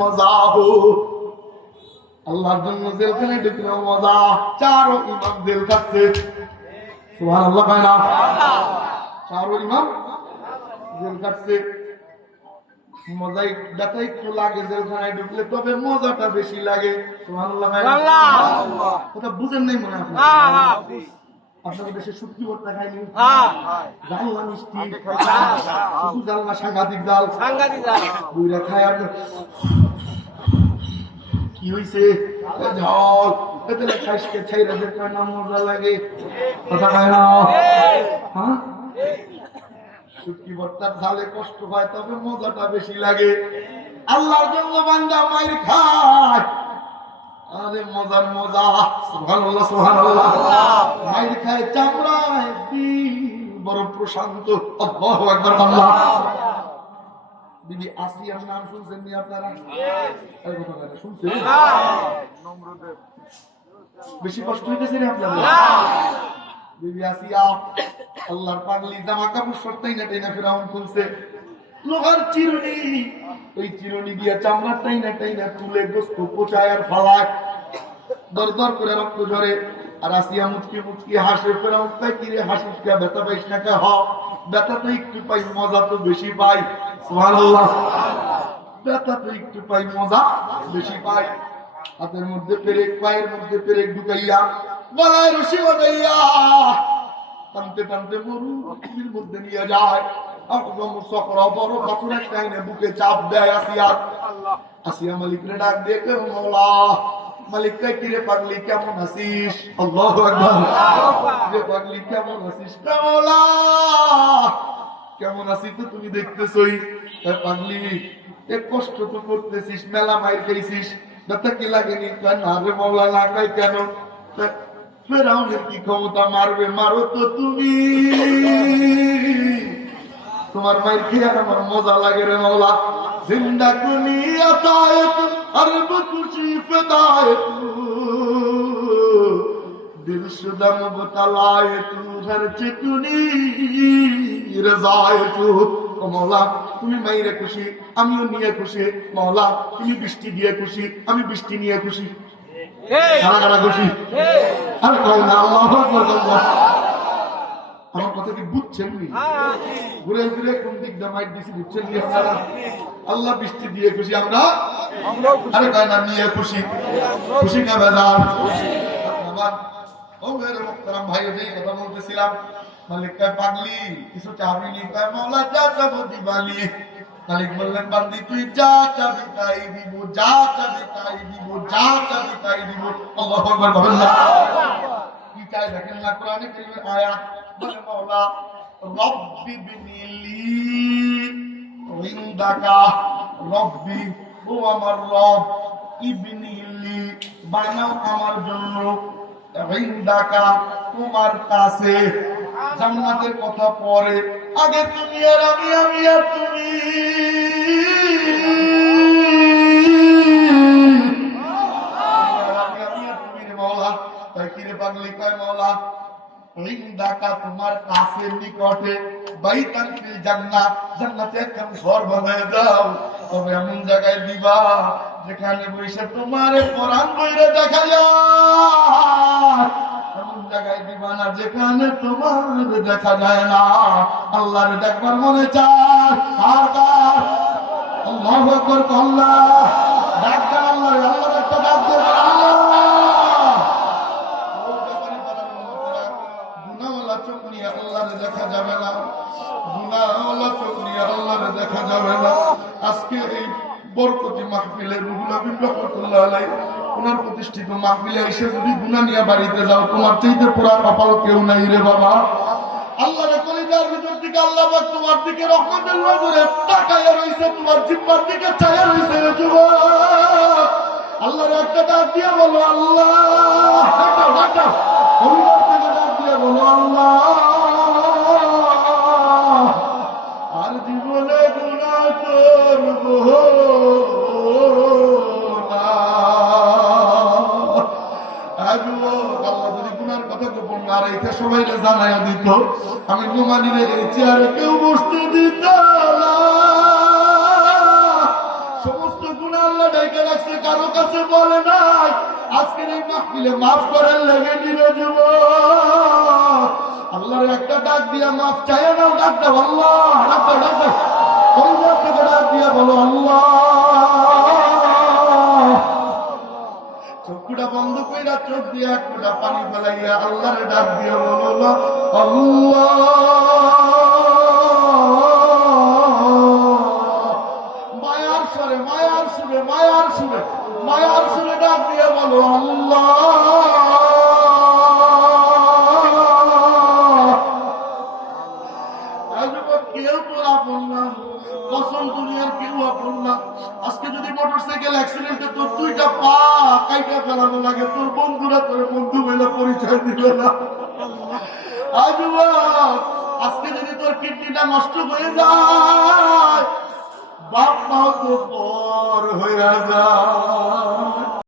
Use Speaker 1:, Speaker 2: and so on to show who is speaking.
Speaker 1: মজা হো। আল্লাহর জন্য জেলখানে ঢুকলেও মজা। চারো ইমাম জেল খাচ্ছে। সুহান আল্লাহ পায় না? চারো ইমাম জেল খাচ্ছে। মজাই ব্যথা একটু লাগে জেলখানায় ঢুকলে তবে মজাটা বেশি লাগে। সুহান আল্লাহ কথা বুঝেন নাই মনে হয় আপনার? আপনাদের দেশে শুটকি ভর্তা খায়নি জানলা মিষ্টি শুধু জানলা সাংঘাতিক জাল। বুইরা খায় আর কি হইছে? ঝল এতে খাইসকে ছাইরা যে না মজা লাগে। কথা না? হ্যাঁ? শুটকি ভর্তার ঝালে কষ্ট হয় তবে মজাটা বেশি লাগে। আল্লাহর জন্য বান্দা মাইর খায়। আরে মজার মজা সুবহানাল্লাহ সুবহানাল্লাহ। মাইর খায় চামড়ায় বড় প্রশান্ত। আল্লাহু আকবার আল্লাহ। বিবি আসিয়ার নাম শুনছেন নি আপনারা? এই কথা বলে, শুনছেন? বেশি কষ্ট হইতেছে রে আপনাদের। বিবি আসিয়া আল্লাহর পাগলি জামা কাপড় সরতেই না টাইনা ফেরাউন খুলছে। লোহার চিরুনি। ওই চিরুনি দিয়ে চামড়া টাইনা টাইনা তুলে গোস্ত পোচায় আর ফালায়। দর দর করে রক্ত ঝরে। আর আসিয়া মুচকি মুচকি হাসে ফেরাউন তাই কিরে হাসিস কে? ব্যথা পাইস না কে? হ, ব্যথা তো একটু পাই, মজা তো বেশি পাই। সুবহানাল্লাহ। ব্যথা তো একটু পাই, মজা বেশি পাই। হাতের মধ্যে পেরেক, পায়ের মধ্যে পেরেক ঢুকাইয়া, গলায় রশি বাঁধাইয়া টানতে টানতে মরু পৃথিবীর মধ্যে নিয়ে যায়। একদম সকর বড় পাথর একটা এনে বুকে চাপ দেয় আসিয়া। আসিয়া মালিকরে ডাক দিয়ে কেউ মৌলা মালিক কই কিরে পাগলি, কেমন আল্লাহু পাগলি, কেমন আছিস? কেমন আছিস তো তুমি দেখতেছই। পাগলি, এ কষ্ট তো করতেছিস, মেলা খাইছিস। কি লাগেনি? মৌলা কয় কেন? ফেরাউনের কি ক্ষমতা মারবে? মারো তো তুমি। তোমার মায়ের খেয়ে আমার মজা লাগে রে মৌলা জিন্দা ও মৌলা তুমি মাইরে খুশি আমিও নিয়ে খুশি। মৌলা তুমি বৃষ্টি দিয়ে খুশি আমি বৃষ্টি নিয়ে খুশি। আর আমার কথা কি বুঝছেন ঘুরে ঘুরে কোন দিক দিয়ে দিছি বুঝছেন আল্লাহ বৃষ্টি দিয়ে খুশি আমরা আরে কয় না নিয়ে খুশি। খুশি না বেজার? ও মেরে মোহতারাম ভাই, ওই কথা বলতেছিলাম। মালিক কয় পাগলি, কিছু চাবি নি কয়, মাওলা, যা চাবো দিবালি। মালিক বললেন, বান্দি, তুই যা চাবি তাই দিব, যা চাবি তাই দিব, যা চাবি তাই দিব। আল্লাহু আকবার, বলেন না। কি চাই দেখেন না, কোরআনে কারিমের আয়াত। বলে, মাওলা, রব্বি বিনিলি, ইনদাকা, রব্বি ও আমার রব বানাও আমার জন্য। তোমার কাছে। জান্নাতের কথা পরে, আগে তুমি আর আমি আমি আর তুমি। তোমার নিকটে, বাইতান ফিল জান্নাত। জান্নাতে একখান ঘর বানায় দাও। তবে এমন জায়গায় দিবা যেখানে বসে তোমার কোরআন বইরে দেখা যায় এমন জায়গায় যেখানে তোমার দেখা যায় না। আল্লাহর দেখবার মনে গুনাওয়ালা চোখ নিয়ে আল্লাহরে দেখা যাবে না। গুনাওয়ালা চোখ নিয়ে আল্লাহরে দেখা যাবে না। বরকতি মাহফিলে রুহুল আলাই ওনার প্রতিষ্ঠিত মাহফিলে এসে যদি গুনা নিয়ে বাড়িতে যাও, তোমার চাইতে পুরা কপাল কেউ নাই রে বাবা। আল্লাহরে কলিজার ভিতর থেকে আল্লাহ পাক তোমার দিকে রহমতের নজরে তাকায়া রইছে, তোমার জিব্বার দিকে রইছে রে যুবক। আল্লাহর একটা ডাক দিয়ে বলো, আল্লাহ। আল্লাহ। আর জীবনে গুণা করব। জানাইয়া দিত। আমি নোমানিরে এই চেয়ারে কেউ বসতে দিত সমস্ত গুণা আল্লাহ ডেকে রাখছে, কারও কাছে বলে নাই। আজকের এই মাহফিলে মাফ করার লেগে দিলে যুব আল্লাহর একটা ডাক দিয়া মাফ চাই না ডাক দাও, আল্লাহ, ডাক দাও ডাক দিয়া বলো, আল্লাহ। চোখটা বন্ধ কইরা চোখ দিয়া এক ফোঁটা পানি ফেলাইয়া আল্লাহর ডাক দিয়ে বলল মায়ার সরে, মায়ার সুরে মায়ার সুরে মায়ার সুরে ডাক দিয়ে বলো আল্লাহ! কেউ তো আপন না। কসম দুনিয়ার কেউ আপন না। আজকে যদি মোটরসাইকেল অ্যাক্সিডেন্টে তোর দুইটা পা কাইটা ফেলানো লাগে, তোর বন্ধুরা তোর বন্ধু মেলে পরিচয় দিবে না। আজকে যদি তোর কিডনিটা নষ্ট হয়ে যায়, বাপ মাও তো পর হয়ে যায়।